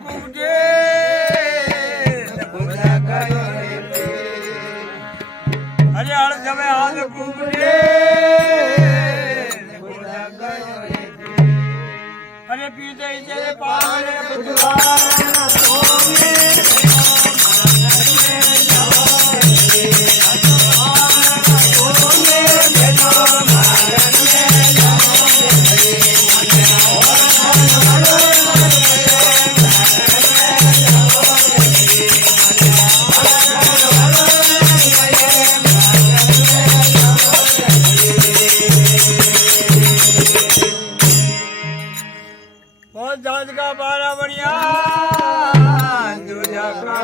कूटे अरे हर समय हाथ कूटे अरे पीते चले पारे जात का बारा बढ़िया दूजा का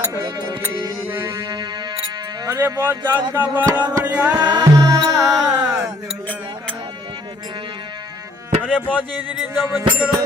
अरे बहुत जात का बारा बढ़िया अरे बहुत इधर तो बच करो